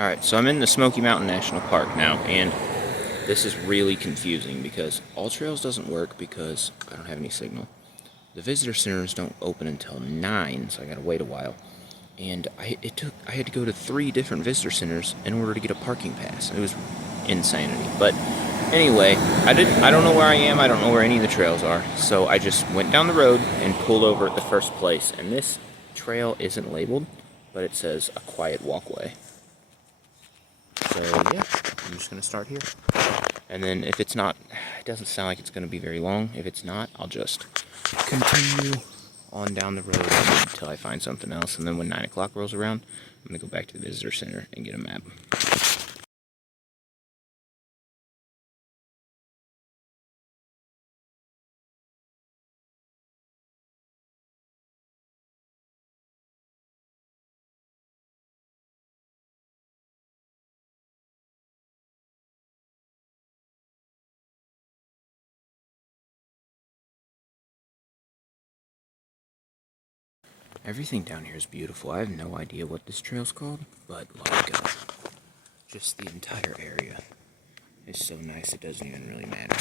Alright, so I'm in the Smoky Mountain National Park now, and this is really confusing because All Trails doesn't work because I don't have any signal. The visitor centers don't open until 9, so I gotta wait a while. And I had to go to 3 different visitor centers in order to get a parking pass. It was insanity. But anyway, I don't know where I am, I don't know where any of the trails are, so I just went down the road and pulled over at the first place. And this trail isn't labeled, but it says a quiet walkway. So yeah, I'm just going to start here. And then if it's not, it doesn't sound like it's going to be very long. If it's not, I'll just continue on down the road until I find something else. And then when 9 o'clock rolls around, I'm going to go back to the visitor center and get a map. Everything down here is beautiful. I have no idea what this trail's called, but like, just the entire area is so nice it doesn't even really matter.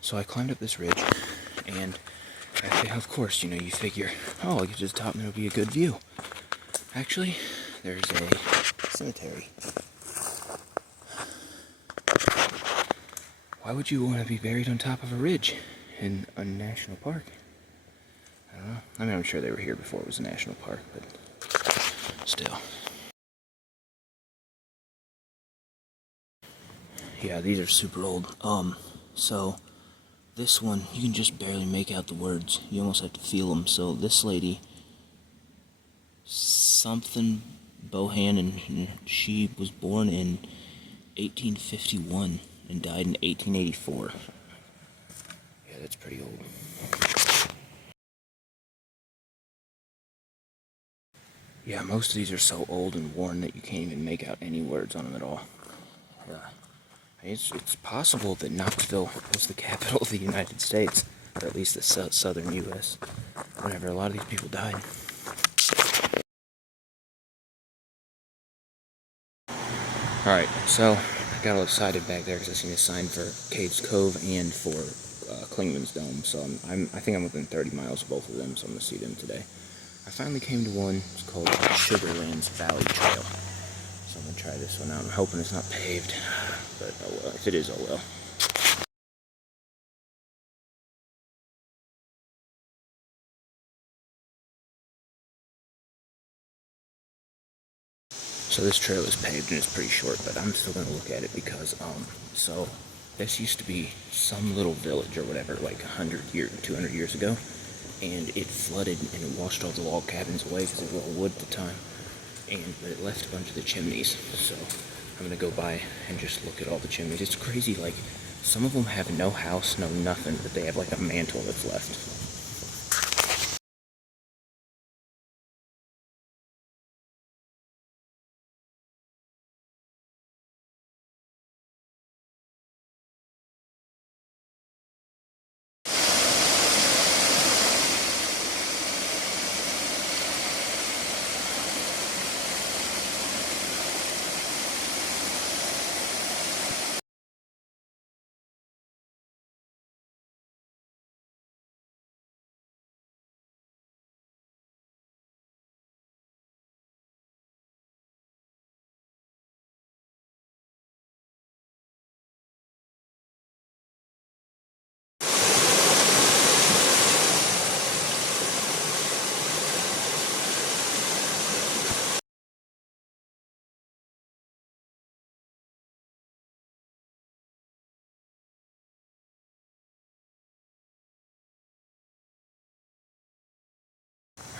So I climbed up this ridge, and of course, you figure, oh, I'll get to the top and it'll be a good view. Actually, there's a cemetery. Why would you want to be buried on top of a ridge in a national park? I don't know. I mean, I'm sure they were here before it was a national park, but still. Yeah, these are super old. So this one, you can just barely make out the words. You almost have to feel them. So this lady, something Bohan, and she was born in 1851 and died in 1884. Yeah, that's pretty old. Yeah, most of these are so old and worn that you can't even make out any words on them at all. It's possible that Knoxville was the capital of the United States, or at least the southern U.S., whenever a lot of these people died. Alright, so I got all excited back there because I seen a sign for Caves Cove and for Klingman's Dome, so I think I'm within 30 miles of both of them, so I'm going to see them today. I finally came to one. It's called Sugarlands Valley Trail. So I'm going to try this one out. I'm hoping it's not paved, but oh well. If it is, oh well. So this trail is paved and it's pretty short, but I'm still going to look at it because, so this used to be some little village or whatever, like 100 years, 200 years ago, and it flooded and it washed all the log cabins away because they were all wood at the time, but it left a bunch of the chimneys, so I'm going to go by and just look at all the chimneys. It's crazy, like, some of them have no house, no nothing, but they have like a mantle that's left.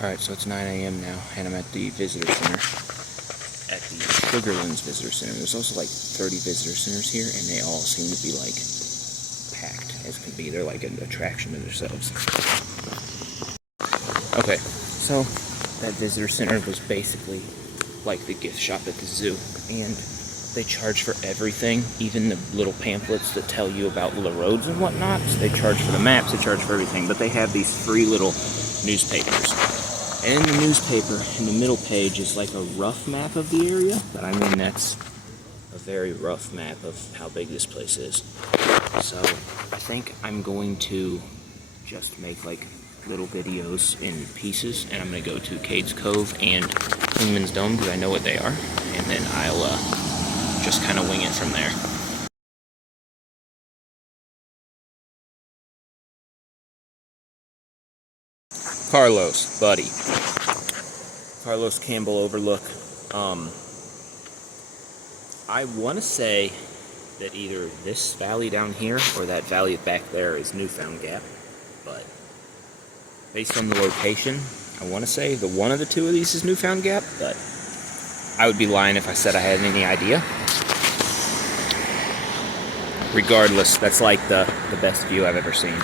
Alright, so it's 9 a.m. now, and I'm at the visitor center. At the Sugarlands Visitor Center. There's also like 30 visitor centers here, and they all seem to be like packed as can be. They're like an attraction to themselves. Okay, so that visitor center was basically like the gift shop at the zoo, and they charge for everything, even the little pamphlets that tell you about the roads and whatnot. So they charge for the maps, they charge for everything, but they have these free little newspapers. And in the newspaper, in the middle page, is like a rough map of the area, but I mean that's a very rough map of how big this place is. So I think I'm going to just make like little videos in pieces, and I'm going to go to Cades Cove and Kingman's Dome because I know what they are, and then I'll just kind of wing it from there. Carlos, buddy. Carlos Campbell Overlook. I want to say that either this valley down here or that valley back there is Newfound Gap, but based on the location, I want to say that one of the two of these is Newfound Gap, but I would be lying if I said I had any idea. Regardless, that's like the best view I've ever seen.